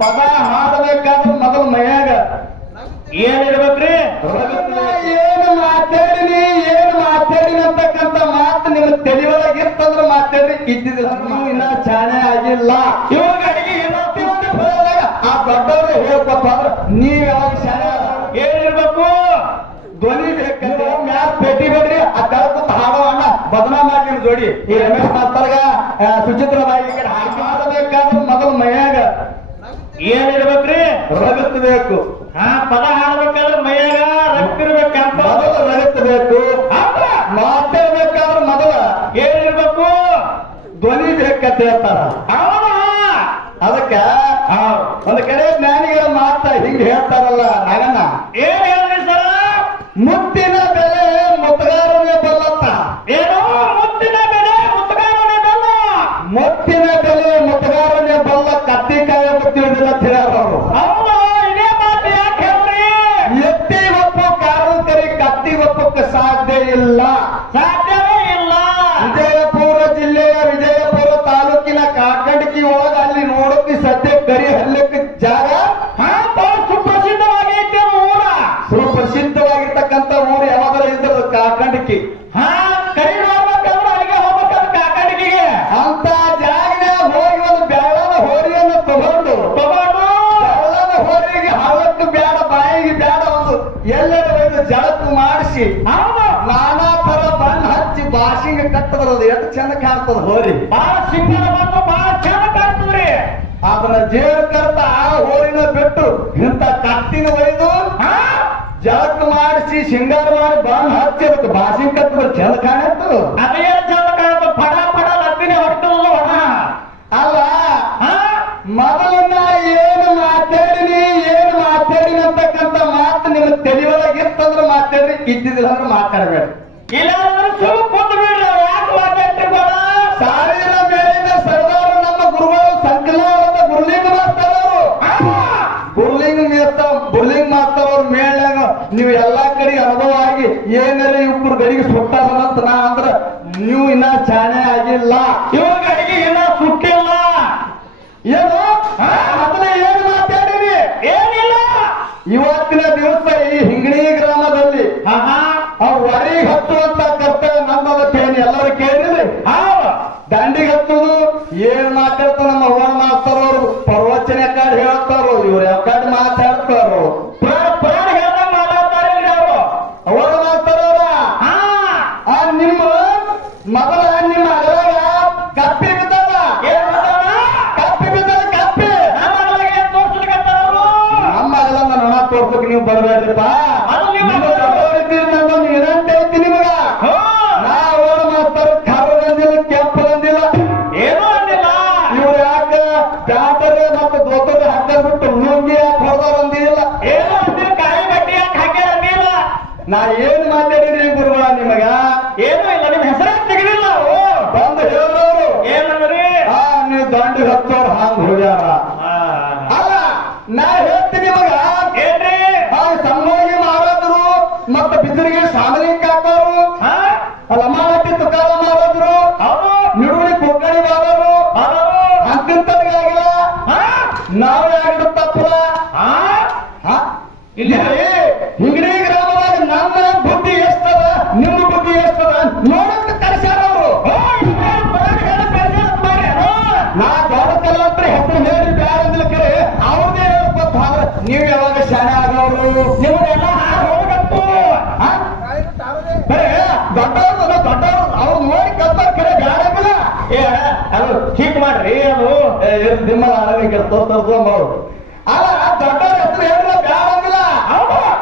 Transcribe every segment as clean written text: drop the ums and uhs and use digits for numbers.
ಪದ ಹಾಡಬೇಕಾದ್ರೆ ಮೊದಲು ಮೈಯಾಗ ಏನಿರ್ಬೇಕ್ರಿ? ಏನು ಮಾತಾಡಿನಿ ಅಂತಕ್ಕಂಥ ಮಾತು ನಿಮ್ಮ ತಲೆಯೊಳಗಿರ್ತಂದ್ರೆ ಮಾತಾಡ್ರಿ, ಇದ್ದಿದ್ದಿಲ್ಲ ಇನ್ನ ಚಾಣೆ ಆಗಿಲ್ಲ. ಇವಾಗ ಅಡಿಗೆ ಆ ದೊಡ್ಡವ್ರು ಹೇಳ್ಕೊಟ್ಟಾದ್ರೆ ನೀವ್ ಯಾವಾಗ ಶಾಣೆ ಏನಿರ್ಬೇಕು? ಧ್ವನಿ ಬೇಕಂದ್ರೆ ಮ್ಯಾಲ ಭೇಟಿ ಬೇಡ್ರಿ ಆ ತಳಕುತ್ತ ಹಾಡೋ ಅಣ್ಣ ಬದನಾ ಮಾಡಿ ಜೋಡಿ ಈ ರಮೇಶ್ ಮಾಸ್ತರ್ಗ ಸುಚಿತ್ರ ಬಾಯಿ ಈ ಕಡೆ ಹಾಕಿ ಮಾಡಬೇಕಾದ್ರೆ ಮೊದಲು ಮೈಯಾಗ ಏನಿರ್ಬೇಕ್ರಿ? ರಗತ್ತಬೇಕು. ಪದ ಹಾಡ್ಬೇಕಾದ್ರೆ ಮೈಯಾಗ ರಕ್ತಿರ್ಬೇಕಂತ ಮೊದಲು ರಗತ್ತಬೇಕು. ಮಾತಾಡ್ಬೇಕಾದ್ರೆ ಮೊದಲ ಏನಿರ್ಬೇಕು? ಧ್ವನಿ ಬೇಕಂತ ಹೇಳ್ತಾರ. ಅದಕ್ಕ ಒಂದು ಕಡೆ ಜ್ಞಾನಿಗಳ ಮಾತ ಹಿಂಗ ಹೇಳ್ತಾರಲ್ಲ ನಾಗಣ್ಣ, ಏನ್ ಹೇಳ್ರಿ ಸರ? ಮುತ್ತಿನ ಬೆಲೆ ಮುತ್ತಗಾರನೇ ಬಲ್ಲತ್ತ. ಏನೋ ಮುತ್ತಿನ ಬೆಲೆ ಮುತ್ತಗಾರನೇ ಬಲ್ಲ. ಮುತ್ತಿನ ಬೆಲೆ ಮುತ್ತಗಾರನೇ ಬಲ್ಲ, ಕತ್ತಿಕಾಯ ತಿಳಿದಿಲ್ಲ ತಿಳಿಯವರು. ಹೌದು, ಇದೇ ಮಾತು ಯಾಕೆ ಹೇಳ್ರಿ? ಎತ್ತಿ ಒಪ್ಪು ಕಾರಣಕರಿ ಕತ್ತಿ ಒಪ್ಪಕ್ಕೆ ಸಾಧ್ಯ ಇಲ್ಲ, ಸಾಧ್ಯವೇ ಇಲ್ಲ. ವಿಜಯಪುರ ಜಿಲ್ಲೆಯ ವಿಜಯಪುರ ತಾಲೂಕಿನ ಕಾಕಂಡಕಿ ಒಳಗ ಅಲ್ಲಿ ನೋಡಕ್ಕೆ ಸದ್ಯ ಕರಿ ಹಲ್ಲಕ್ಕೆ ಜಾಗ ಸುಪ್ರಸಿದ್ಧವಾಗೈತೆ ಊರ. ಸುಪ್ರಸಿದ್ಧವಾಗಿರ್ತಕ್ಕಂಥ ಊರು ಯಾವಾಗಲೂ ಇದ್ದರು ಕಾಕಂಡಕಿ. ಕರಿ ನೋಡ್ಬೇಕಂದ್ರೆ ಅಲ್ಲಿಗೆ ಹೋಗ್ಬೇಕಂದ್ರೆ ಕಾಕಂಡಕಿಗೆ. ಅಂತ ಜಾಗದಾಗ ಹೋಗಿ ಒಂದು ಬೆಳ್ಳನ ಹೋರಿಯನ್ನು ತಗೊಂಡು ಬೆಳ್ಳನ ಹೋರಿಗೆ ಹಳ್ಳಕ್ಕೆ ಬ್ಯಾಡ ಬಾಯಿಗೆ ಬ್ಯಾಡ ಒಂದು ಎಲ್ಲೆಡೆ ಒಯ್ದು ಜಳಕು ಮಾಡಿಸಿ ನಾನಾ ತರ ಬಣ್ಣ ಹಚ್ಚಿ ಬಾಸಿಂಗ ಕಟ್ಟದ್ರದು ಎಷ್ಟು ಚಂದ ಕಾಣ್ತದ ಹೋರಿ. ಬಹಳ ಸಿಂಗರ ಬಂದು ಬಹಳ ಚಂದ ಕಾಣ್ತದ್ರಿ. ಅದನ್ನ ಜೇರ್ ಕರ್ತ ಆ ಹೋರಿನ ಬಿಟ್ಟು ಇಂಥ ಕತ್ತಿನ ಒಯ್ದು ಜಳಕ ಮಾಡಿಸಿ ಶೃಂಗಾರ ಮಾಡಿ ಬಣ್ಣ ಹಚ್ಚಿ ಅದಕ್ಕೆ ಬಾಸಿಂಗ ಕಟ್ಟದ್ರ ಚಂದ ಕಾಣತ್ತು. ಅದೇ ಚಂದ ಕಾಣ್ತು. ಪಡ ಪಡ ಲತ್ತಿನ ಹೊಡ್ತದಲ್ಲ ಹೊಡ. ಅಲ್ಲ ಮೊದಲನ್ನ ಏನು ಮಾತಾಡಿನಿ ಅಂತಕ್ಕಂಥ ಮಾತು ನಿಮ್ಮ ತಲೆಯೊಳಗಿರ್ತಂದ್ರೆ ಮಾತಾಡ್ರಿ, ಇದ್ದಿದ್ದಿಲ್ಲ ಅಂದ್ರೆ ಮಾತಾಡಬೇಡ. ಇಲ್ಲ ಅಂದ್ರೆ ಸುಳ್ಳು ಕೂತು ಬಿಡ್ರಿ. ಯಾಕೆ ಮಾತಾಡ್ತಿರ್ಬೋದ? ಸಾವಿರ ಮೇಲಿನ ಸರ್ದಾರ ನಮ್ಮ ಗುರುಗಳು ಸಂಕಲನದ ಗುರುಲಿಂಗ ಮಾಸ್ತರವರು. ಗುರುಲಿಂಗ ಮಾಸ್ತರವ್ರ ಮೇಲಾಗ ನೀವು ಎಲ್ಲಾ ಕಡೆ ಅನುಭವ ಆಗಿ ಏನಾರ ಇಬ್ಬರು ಗಡಿಗೆ ಸುಟ್ಟಾರಂತ ನಾ ಅಂದ್ರ ನೀವು ಇನ್ನ ಚಾಣೆ ಆಗಿಲ್ಲ. ಇವಾಗ ಅಡಿಗೆ ಇನ್ನ ಸುಟ್ಟಿಲ್ಲ. ಏನು ಮೊದಲ ಏನು ಮಾತಾಡಿರಿ? ಏನಿಲ್ಲ. ಇವತ್ತಿನ ದಿವಸ ಈ ಹಿಂಗಣಿ ಗ್ರಾಮದಲ್ಲಿ ವರಿಗೆ ಹಚ್ಚುವಂತ ಕರ್ತವ್ಯ ನಮ್ಮದಕ್ಕೇನು ಎಲ್ಲರೂ ಕೇಳಿದ್ರಿ. ದಂಡಿಗೆ ಹಚ್ಚುದು ಏನ್ ಮಾತಾಡ್ತಾರ ನಮ್ಮ ಅವ್ವನ ಮಾಸ್ತರವ್ರು ಪ್ರವಚನ ಯಾಕಡೆ ಹೇಳ್ತಾರೋ, ಇವ್ರು ಯಾಕಡೆ ಮಾತಾಡ್ತಾರೋ, ಪ್ರಾಣ ಹೇಳ್ದಂಗ ಮಾತಾಡ್ತಾರೆ ಅವರು. ಅವ್ವನ ಮಾಸ್ತರವ್ರ ನಿಮ್ಮ ಮೊದಲ ನಿಮ್ಮ ಅಗಲಾಗ ಕಪ್ಪಿ ಬಿದ್ದದ. ಕಪ್ಪಿ ಬಿದ್ದದ ಕಪ್ಪಿ. ನಮ್ಮ ಮಗಳಿಗೆ ಏನ್ ತೋರ್ಸ್ಲಿಕತ್ತಾರ ಅವರು? ನಮ್ಮ ಅಗಲನ್ನ ನೊಣ ತೋರ್ಸಕ್ ನೀವು ಬರಬೇಡ್ರಿಪ್ಪ. ಏನಂತ ಹೇಳ್ತೀನಿ ನಿಮಗ, ನಾ ಅವ್ವನ ಮಾಸ್ತರ್ ಕರು ಬಂದಿಲ್ಲ ಕೆಂಪು ಬಂದಿಲ್ಲ ಏನೂ ಅಂದಿಲ್ಲ. ಇವ್ರು ಯಾಕ ಜಾತರೆ ಮತ್ತು ದೋತರೆ ಹಾಕ್ಬಿಟ್ಟು ಲುಂಗಿ ಯಾಕೆ ಹೊಡೆದವ್ರು ಅಂದಿಲ್ಲ. ಏನೂ ಅಂದಿಲ್ಲ. ಕಾಯಿ ಬಟ್ಟಿ ಯಾಕೆ ಹಾಕ್ಯಾರ ಅಂದಿಲ್ಲ. ನಾ ಏನ್ ಮಾತಾಡಿದ್ರಿ ಗುರುಗಳ ನಿಮಗ? ಏನೂ ಇಲ್ಲ. ನಿಮ್ ಹೆಸರೇ ತೆಗಿಲಿಲ್ಲ. ಬಂದು ಹೇಳಿದವರು ಏನಂದ್ರಿ? ನೀವು ದಂಡಿಗೆ ಹಚ್ಚೋರು ಹಾಂಗ್ ಹೋಗ್ಯಾರ. ಅಲ್ಲ ನಾ ಹೇಳ್ತೀನಿ ನಿಮಗ, ಏನ್ರಿ? ಸಂಗೋಗಿ ಮಾರಾದ್ರು ಮತ್ತ ಬಿದಿರಿಗೆ ಸಾಮಲಿಂಗ ಹಾಕೋರು, ಲಮಾಟಿ ತುಕಾರ ಮಾರಾದ್ರು, ನಿಡುವಳಿ ಕುಕ್ಕಡಿ ಮಾರೋರು ಅಂತಿಂತವ್ರಿಗಾಗಿಲ್ಲ. ನಾವೇ ಆಗಿದ್ದು ತಪ್ಪಲ್ಲ. ಇಲ್ಲಿ ಹಿಂಗಡಿ ಗ್ರಾಮದಾಗ ನನ್ನ ಬುದ್ಧಿ ಎಷ್ಟದ ನಿಮ್ಮ ಬುದ್ಧಿ ಎಷ್ಟದ ನೋಡಂತ ಕರೆಸ್ಯಾರ ಅವರು. ನಾ ದೊಡ್ಡ ಕಲಾವಂತರ ಹೆಸರು ಹೇಳಿ ಬ್ಯಾಡ ಅಂದಿಲ್ಲ ಕರೆ ಅವ್ರದೇ ಹೇಳ್ಕೊತ ಆದ್ರೆ ನೀವು ಯಾವಾಗ ಶಾಣೆ ಆಗೋರು? ನಿಮ್ಮನ್ನೆಲ್ಲ ಹೋಗತ್ತು. ಬರೇ ದೊಡ್ಡವ್ರು ಅವ್ರು ನೋಡಿ ಕಲ್ತಾರ ಕರೆ ಬ್ಯಾಡ ಅಂದಿಲ್ಲ. ಅದು ಚೀಟ್ ಮಾಡ್ರಿ. ಅದು ನಿಮ್ಮಲ್ಲ ಆಡಬೇಕು ತೋರ್ಸೋರು. ಅಲ್ಲ ದೊಡ್ಡವ್ರ ಹೆಸರು ಹೇಳಿಲ್ಲ ಬ್ಯಾಡ ಅಂದಿಲ್ಲ.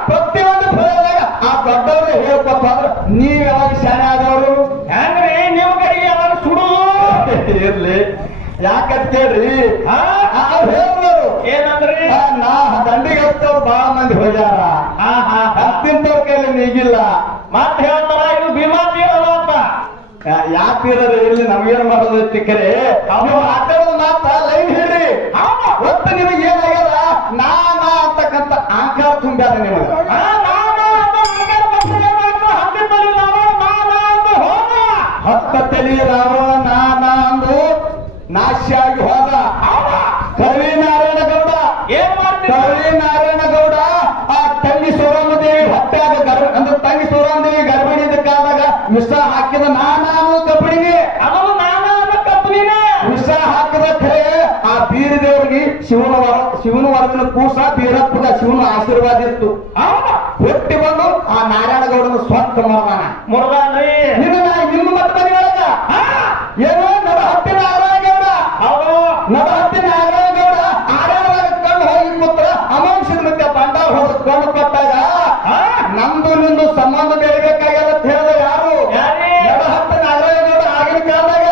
ಪ್ರತಿಯೊಂದು ಫಲದಾಗ ಆ ದೊಡ್ಡವ್ರೆ ಹೇಳ್ಕೊತ ಆದ್ರೆ ನೀವ್ ಯಾವಾಗ ಶಾಣೆ ಆದವರು? ಹೆಂಗ್ರಿ ನಿಮ್ ಕಡೆಗೆ ಯಾವಾಗ ಸುಡುದು ಇರ್ಲಿ ಯಾಕಂತ ಕೇಳ್ರಿ, ಹೇಳಿದ್ರು ಏನಂದ್ರಿ? ನಾ ದಂಡಿಗೆ ಹಚ್ಚವ್ರು ಬಹಳ ಮಂದಿ ಹೋಗ್ಯಾರ, ಹತ್ತಿಂತವ್ರ ಕೈಲಿ ನೀಗಿಲ್ಲ. ಮತ್ತೆ ಹೇಳ್ತಾರ ಇದು ಭೀಮಾ ತೀರಲ್ಲ ಅಂತ. ಯಾಕಿರೋದು ಇಲ್ಲಿ ನಮ್ಗೇನ್ ಮಾಡೋದು ಕರೆ ನೀವು ಮಾತಾಡೋದು ಮಾತ ಲೈನ್ ಹೇಳ್ರಿ. ಒಟ್ಟು ನಿಮಗೆ ಏನಾಗ್ಯದ ನಾ ಅಂತಕ್ಕಂಥ ಆಕಾರ ತುಂಬ್ಯಾದ ನಿಮಗೆ. ಹತ್ತ ತಲೆ ರಾವಣ ನಾನ ಅಂದು ನಾಶ ಆಗಿ ಹೋದ. ಕವಿ ನಾರಾಯಣ ಗೌಡ ಕವಳಿ ನಾರಾಯಣಗೌಡ ಆ ತಂಗಿ ಸೋರಾಮದೇವಿ ಹಟ್ಟಾಗ ಅಂದ್ರೆ ತಂಗಿ ಸೋರಾಮದೇವಿ ಗರ್ಭಿಣಿ ಇದ್ದ ಕಾಲದಾಗ ವಿಷ ಹಾಕಿದ ನಾನು ಕಬ್ಬಡಿಗೆ ಅದನ್ನು ನಾನಾದ ಕಪ್ಪಲಿನ ವಿಷ ಹಾಕಿದ ಖರೆ ಆ ಬೀರ ದೇವರಿಗೆ ಶಿವನ ವರದಿನ ಕೂಸ ಬೀರಪ್ಪಗ ಶಿವನ ಆಶೀರ್ವಾದ ಇತ್ತು. ಹುಟ್ಟಿ ಬಂದು ಆ ನಾರಾಯಣಗೌಡನ ಸ್ವಂತ ಮರದಾನ ಮುರುಗಾನ್ರಿ ನಿಮ್ಮ ಮತ ಮನೆಯೊಳಗ ಏನೋ ನಡಹಟ್ಟಿ ನಾರಾಯಣಗೌಡ ನಡಹಟ್ಟಿ ನಾರಾಯಣಗೌಡ ಆರಾಮಾಗ ಕಣ್ಣು ಹೋಗಿ ಪುತ್ರ ಅಮಾಂಶದ ಮತ್ತೆ ಬಂಡಾರ ಹೋದ ಕಣ್ಣು ಕೊಟ್ಟಾಗ ನಮ್ದು ನಿಂದು ಸಂಬಂಧ ಬೆಳಿಬೇಕಾಗ್ಯದ ಅಂತ ಹೇಳಿದ ಯಾರು ನಡಹಟ್ಟಿ ನಾರಾಯಣಗೌಡ ಆಗಿನ ಕಾಲದಾಗ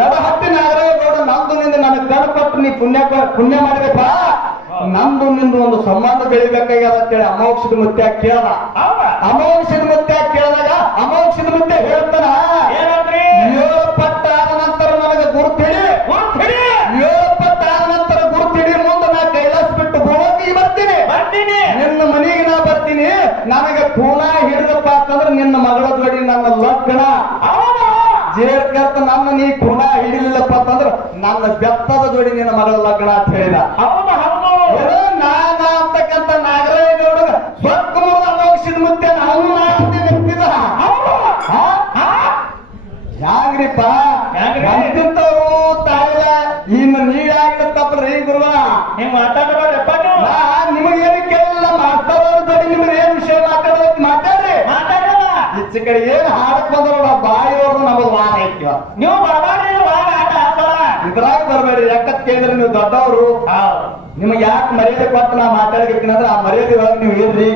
ನಡಹಟ್ಟಿ ನಾರಾಯಣಗೌಡ ನಮ್ದು ನಿಂದು ನನಗೆ ಕಣ್ಣು ಕೊಟ್ಟು ನೀ ಪುಣ್ಯ ಮಾಡಿದಪ್ಪ ನಮ್ದು ನಿಂದು ಒಂದು ಸಂಬಂಧ ಬೆಳಿಬೇಕಾಗ್ಯದ ಅಂತೇಳಿ ಅಮೋಕ್ಷದ ಮುತ್ಯ ಕೇಳದ ಅಮೋಕ್ಷದ ಮುತ್ಯ ಕೇಳಿದಾಗ ಅಮೋಕ್ಷದ ಮುತ್ಯ ಹೇಳ್ತಾನ ಏಳು ಪಟ್ಟಾದ ನಂತರ ನನಗೆ ಗುರುತಿಡಿ ಏಳು ಪಟ್ಟಾದ ನಂತರ ಗುರುತಿಡಿ ಮುಂದೆ ನಾ ಕೈಲಾಸ ಬಿಟ್ಟು ಭೂಮಿಗೆ ಬರ್ತೀನಿ ನಿನ್ನ ಮನೆಗೆ ನಾ ಬರ್ತೀನಿ ನನಗೆ ಪೂರ್ಣ ಹಿಡಿದಪ್ಪ ಅಂತಂದ್ರೆ ನಿನ್ನ ಮಗಳ ಜೋಡಿ ನನ್ನ ಲಗ್ನ ಜೇರ್ಕರ್ತ ನನ್ನ ನೀ ಪೂರ್ಣ ಹಿಡಿಲಿಲ್ಲಪ್ಪ ಅಂತಂದ್ರ ನನ್ನ ಬೆತ್ತದ ಜೋಡಿ ನಿನ್ನ ಮಗಳ ಲಗ್ನ ಅಂತ ಹೇಳಿದ. ನಾನ ಅಂತಕ್ಕಂಥ ನಾಗರಾಯಗೌಡ ಸ್ವರ್ಗ ಮುರಿದ ಅಮೋಕ್ಷದ ಮುತ್ತೆ ನಾವು ನೆನಪಿದ ಹ್ಯಾಂಗ್ರಿಪ್ಪ ಅಂತಿಂತವ್ರು ತಾಯಿಲ್ಲ ಇನ್ನು ನೀಡಾಗಿದ ತಪ್ಪ್ರಿ ಗುರುವ ನೀವು ಮಾತಾಡಬೇಡಪ್ಪ ನಾ ನಿಮಗೇನು ಕೇಳಿಲ್ಲ ಮಾಸ್ತವ್ರ ಜೋಡಿ ನಿಮ್ಗೆ ಏನ್ ವಿಷಯ ಮಾತಾಡೋದು ಮಾತಾಡ್ರಿ ಮಾತಾಡಲ್ಲ ಈಚೆ ಕಡೆ ಏನ್ ಹಾಡಕ್ ಬಂದವ್ರ ಬಾಯಿಯವ್ರದ್ದು ನಮಗ್ ವಾದ ಐತಿವ ನೀವು ಬರಬಾರ್ದು ವಾದ ಆಟ ಆಡ್ತಾರ ಇದ್ರಾಗ ಬರ್ಬೇಡಿ ಯಾಕತ್ ಕೇಳಿದ್ರೆ ನೀವು ದೊಡ್ಡವರು ನಿಮಗೆ ಯಾಕೆ ಮರ್ಯಾದೆ ಕೊಟ್ಟು ನಾ ಮಾತಾಡಬೇಕಿನ ಅಂದ್ರೆ ಆ ಮರ್ಯಾದೆ ಒಳಗೆ ನೀವು ಇರ್ರಿ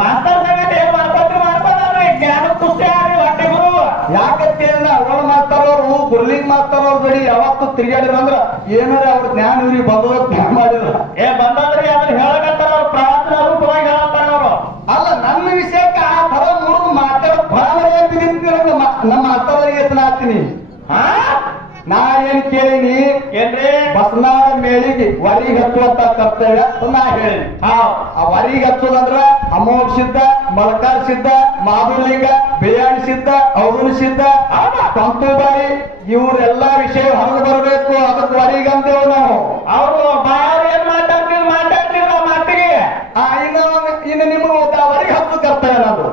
ಮಾಸ್ತರ್ ಸಂಗಟ ಏನ್ ಮಾಡ್ಕೊಡ್ರಿ ಜ್ಞಾನ ಕುಸ್ತಿ ಆಡ್ರಿ ಹೊಟ್ಟೆ ಗುರು ಯಾಕಂತ ಕೇಳಿದ್ರೆ ಅವಳ ಮಾಸ್ತರ್ ಅವರು ಗುರ್ಲಿಂಗ್ ಮಾಸ್ತರ್ ಅವ್ರ ಜೋಡಿ ಯಾವತ್ತು ತಿರುಗಾಡಿದ್ರು ಅಂದ್ರ ಏನಾರ ಅವ್ರ ಜ್ಞಾನ ಇವ್ರಿಗೆ ಬಂದದ ಜ್ಞಾನ ಮಾಡಿದ್ರ ಬಂದದ್ರಿ ಅದನ್ನ ಹೇಳಕತ್ತಾರ ಅವ್ರ ಪ್ರವಚನ ರೂಪವಾಗಿ ಹೇಳತ್ತಾರ ಅವರು ಅಲ್ಲ ನನ್ನ ವಿಷಯಕ್ಕೆ ಆ ತರ ಮೂರು ಮಾತಾಡೋ ನಮ್ಮ ಮಾಸ್ತರ್ಗಳಿಗೆ ಎತ್ತನ ಹಾಕ್ತೀನಿ ನಾ ಏನ್ ಕೇಳಿನಿ ಏನ್ರಿ ಬಸನಾಳ ಮೇಳಿಗೆ ವರಿಗೆ ಹಚ್ಚುವಂತ ಕರ್ತವ್ಯ ನಾ ಹೇಳಿ ಆ ವರಿಗೆ ಹಚ್ಚೋದಂದ್ರ ಅಮೋಘ ಸಿದ್ಧ ಮಲಕಾರ್ ಸಿದ್ಧ ಮಾಧುಲಿಂಗ ಬಿಳಿಯಾಣಿ ಸಿದ್ಧ ಅವಧೂರು ಸಿದ್ಧ ಕಂತುಬಾಯಿ ಇವ್ರೆಲ್ಲಾ ವಿಷಯ ಹೊರಗೆ ಬರಬೇಕು ಅದಕ್ಕೆ ವರಿಗೆ ಅಂತೇವ್ ನಾವು ಅವರು ಬಾಯಾರು ಏನ್ ಮಾತಾಡ್ತೀವಿ ನಾವು ಮಾತಿಗೆ ಇನ್ನು ನಿಮ್ಮ ವರಿಗೆ ಹಚ್ಚು ಕರ್ತವ್ಯ ನಾವು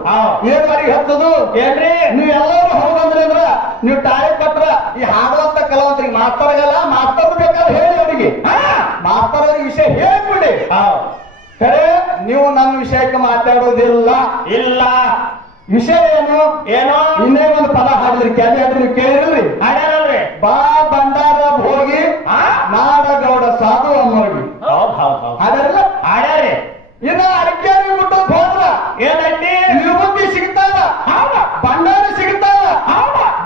ಏನ್ ವರಿಗೆ ಹಚ್ಚೋದು ಏನ್ರಿ ನೀವೆಲ್ಲರೂ ಹೌದಂದ್ರಿ ಅಂದ್ರ ನೀವು ಟಾಳಿ ಕೊಟ್ರ ಈ ಹಾಡುವಂತ ಕಲಾವಂತರಿಗೆ ಮಾಸ್ತರ್ಗಲ್ಲ ಮಾಸ್ತರ್ ಬೇಕಾದ್ರೆ ಹೇಳಿ ಅವರಿಗೆ ಮಾಸ್ತರ್ ವಿಷಯ ಹೇಳ್ಬಿಡಿ ಖರೆ ನೀವು ನನ್ನ ವಿಷಯಕ್ಕೆ ಮಾತಾಡೋದಿಲ್ಲ ಇಲ್ಲ ವಿಷಯ ಏನು ಇನ್ನೇ ಒಂದು ಪದ ಹಾಡಿದ್ರಿ ಕ್ಯಾಲಿ ಹಾಡ್ರಿ ನೀವು ಕೇಳಿರಲ್ರಿ ಹಾಡ್ಯಾರಲ್ರಿ ಬಾ ಬಂಡಾರ ಹೋಗಿ ನಾಡಗೌಡ ಸಾಧು ಅಮ್ಮೋಗಿ ಹಾಡ್ಯಾರಲ್ಲ ಹಾಡ್ಯಾರಿ ಇನ್ನ ಅಡಿಕೆರಿ ಬಿಟ್ಟು ಹೋದ್ರ ಏನಂತಿ ವಿಭೂತಿ ಸಿಗ್ತಾವ ಭಂಡಾರ ಸಿಗ್ತಾವ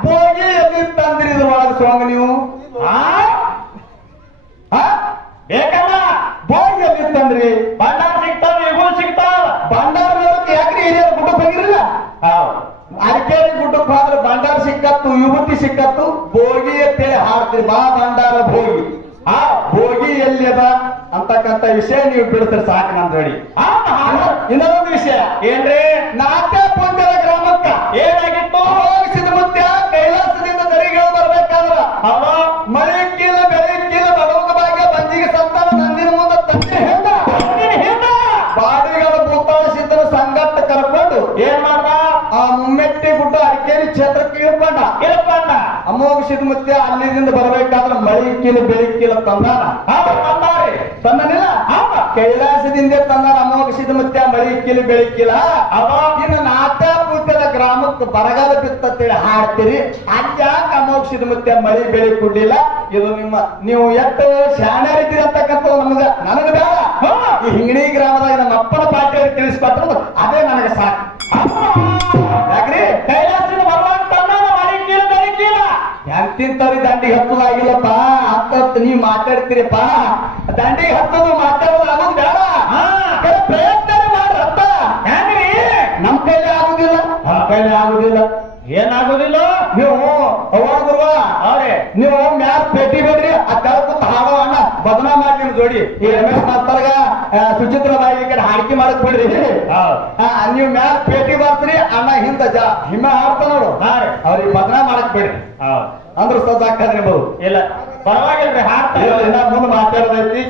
ಬೋಗಿ ಎಲ್ಲಿ ತಂದ್ರಿ ಇದ್ರ ಒಳಗೆ ಸ್ವಾಮಿ ನೀವು ಬೇಕಲ್ಲ ಬೋಗಿ ಎಲ್ಲಿ ತಂದ್ರಿ ಭಂಡಾರ ಸಿಗ್ತಾವ ಇವು ಸಿಗ್ತಾವ ಭಂಡಾರ ನೋಡಕ್ಕೆ ಯಾಕ್ರಿ ಹಿರಿಯರು ಗುಡ್ಡಕ್ಕೆ ಹೋಗಿರಲಿಲ್ಲ ಅಡಿಕೆರಿ ಗುಡ್ಡಕ್ಕೆ ಹೋದ್ರೆ ಭಂಡಾರ ಸಿಕ್ಕತ್ತು ವಿಭೂತಿ ಸಿಕ್ಕತ್ತು ಬೋಗಿ ಅಂತೇಳಿ ಹಾಡ್ತೀವಿ ಬಾ ಭಂಡಾರ ಭೋಗಿ ಭೋಗಿ ಎಲ್ಲಿ ಅದ ಅಂತಕ್ಕಂಥ ವಿಷಯ ನೀವು ಬಿಡಿಸ್ತಾರೆ ಸಾಕು ನಮ್ ಜೋಡಿ ಇನ್ನೊಂದು ವಿಷಯ ಏನ್ರಿ ನಾಟ್ಯ ಪಂಚದ ಗ್ರಾಮಕ್ಕ ಏನಾಗಿತ್ತು ಸಿದ್ಧಮುತ್ಯ ಕೈಲಾಸದಿಂದ ದರಿಗೆ ಬರ್ಬೇಕಾದ್ರ ಮಳೆ ಕೀಲ ಬೆಳೆ ಕೀಲ ಬಡವಗ ಭಾಗ್ಯ ಬಂಜಿಗೆ ಸಂತಾನ ನಂದಿನ ಮುಂದೆ ತಂದೆ ಹೆಂಡ ಬಾಡಿಗಳ ಭೂತಾಳ ಸಿದ್ಧನ ಸಂಗತ್ತ ಕರ್ಕೊಂಡು ಏನ್ ಮಾಡ್ದ ಆ ಮುಮ್ಮೆಟ್ಟಿ ಗುಡ್ಡ ಅಡಿಕೇರಿ ಕ್ಷೇತ್ರಕ್ಕೆ ಇಳ್ಕೊಂಡ ಅಮೋಘ ಸಿದ್ಧಮುತ್ಯ ಅಲ್ಲಿದಿಂದ ಬರಬೇಕಾದ್ರೆ ಮಳಿ ಕೀಲ ಬೆಳಿ ಕೀಲ ತಂದಾನ ತಂದನಿಲ್ಲ ಕೈಲಾಸದಿಂದ ತಂದಾನ ಅಮೋಘ ಸಿದ್ಧಮುತ್ಯ ಮಳಿ ಕೀಲ ಬೆಳಿ ಕೀಲ ಇನ್ನು ನಾಟ್ಯ ಪೂತ್ಯದ ಗ್ರಾಮಕ್ಕೆ ಬರಗಾಲ ಬಿತ್ತಂತೇಳಿ ಹಾಡ್ತೀರಿ ಅದ್ಯಾಕ ಅಮೋಘ ಸಿದ್ಧಮುತ್ಯ ಮಳಿ ಬೆಳಿ ಕೊಡ್ಲಿಲ್ಲ ಇದು ನೀವು ಎಷ್ಟು ಶಾಣ್ಯರಿದ್ದೀರಿ ಅಂತಕ್ಕಂಥ ನನಗೆ ಬೇಡ ಈ ಹಿಂಗಣಿ ಗ್ರಾಮದಾಗ ನಮ್ಮ ಅಪ್ಪನ ಪಾಠ್ಯ ತಿಳಿಸ್ಕೊಟ್ರು ಅದೇ ನನಗೆ ಸಾಕು ಯಾಕ್ರಿ ಕೈಲಾಸದಿಂದ ಬರುವಾಗ ತಂದಾನ ಮಳಿ ಕೀಲ ಬೆಳಿ ಕೀಲ ಎಂತಿಂತವ್ರಿ ದಂಡಿಗೆ ಹತ್ತದಾಗಿಲ್ಲಪ್ಪ ಅಂತ ನೀವ್ ಮಾತಾಡ್ತೀರಪ್ಪ ದಂಡಿಗೆ ಹತ್ತದು ಮಾತಾಡೋದು ಆಗೋದು ಬೇಡ ಪ್ರಯತ್ನ ಮಾಡ್ರಪ್ಪ ಹೆಂಗ್ರಿ ನಮ್ ಕೈಲಿ ಆಗುದಿಲ್ಲ ನಮ್ ಕೈಲಿ ಆಗುದಿಲ್ಲ ಏನಾಗುದಿಲ್ಲ ನೀವು ಅವಾಗುವ ನೀವು ಮ್ಯಾಲ್ ಭೇಟಿ ಬೇಡ್ರಿ ಆ ತಳಕುತ್ತ ಹಾಡೋ ಅಣ್ಣ ಬದನಾ ಮಾಡಿ ನಿಮ್ ಜೋಡಿ ಈ ರಮೇಶ್ ಮಾಸ್ತರ್ಗ ಸುಚಿತ್ರ ಬಾಯಿ ಕಡೆ ಹಾಡಿಕೆ ಮಾಡಕ್ ಬಿಡ್ರಿ ನೀವು ಮ್ಯಾಲ್ ಭೇಟಿ ಬರ್ತೀರಿ ಅಣ್ಣ ಹಿಂದ ಹಿಮ ಹಾಡ್ತ ನೋಡು ಅವ್ರಿಗೆ ಬದನಾ ಮಾಡಕ್ ಬಿಡ್ರಿ ಅಂದ್ರ ಸದ್ದಾಗ್ತದೆ ನಿಮ್ದು ಇಲ್ಲ ಪರವಾಗಿಲ್ರಿ ಹಾಡ್ತಾ ಮುಂದೆ ಮಾತಾಡೋದೈತಿ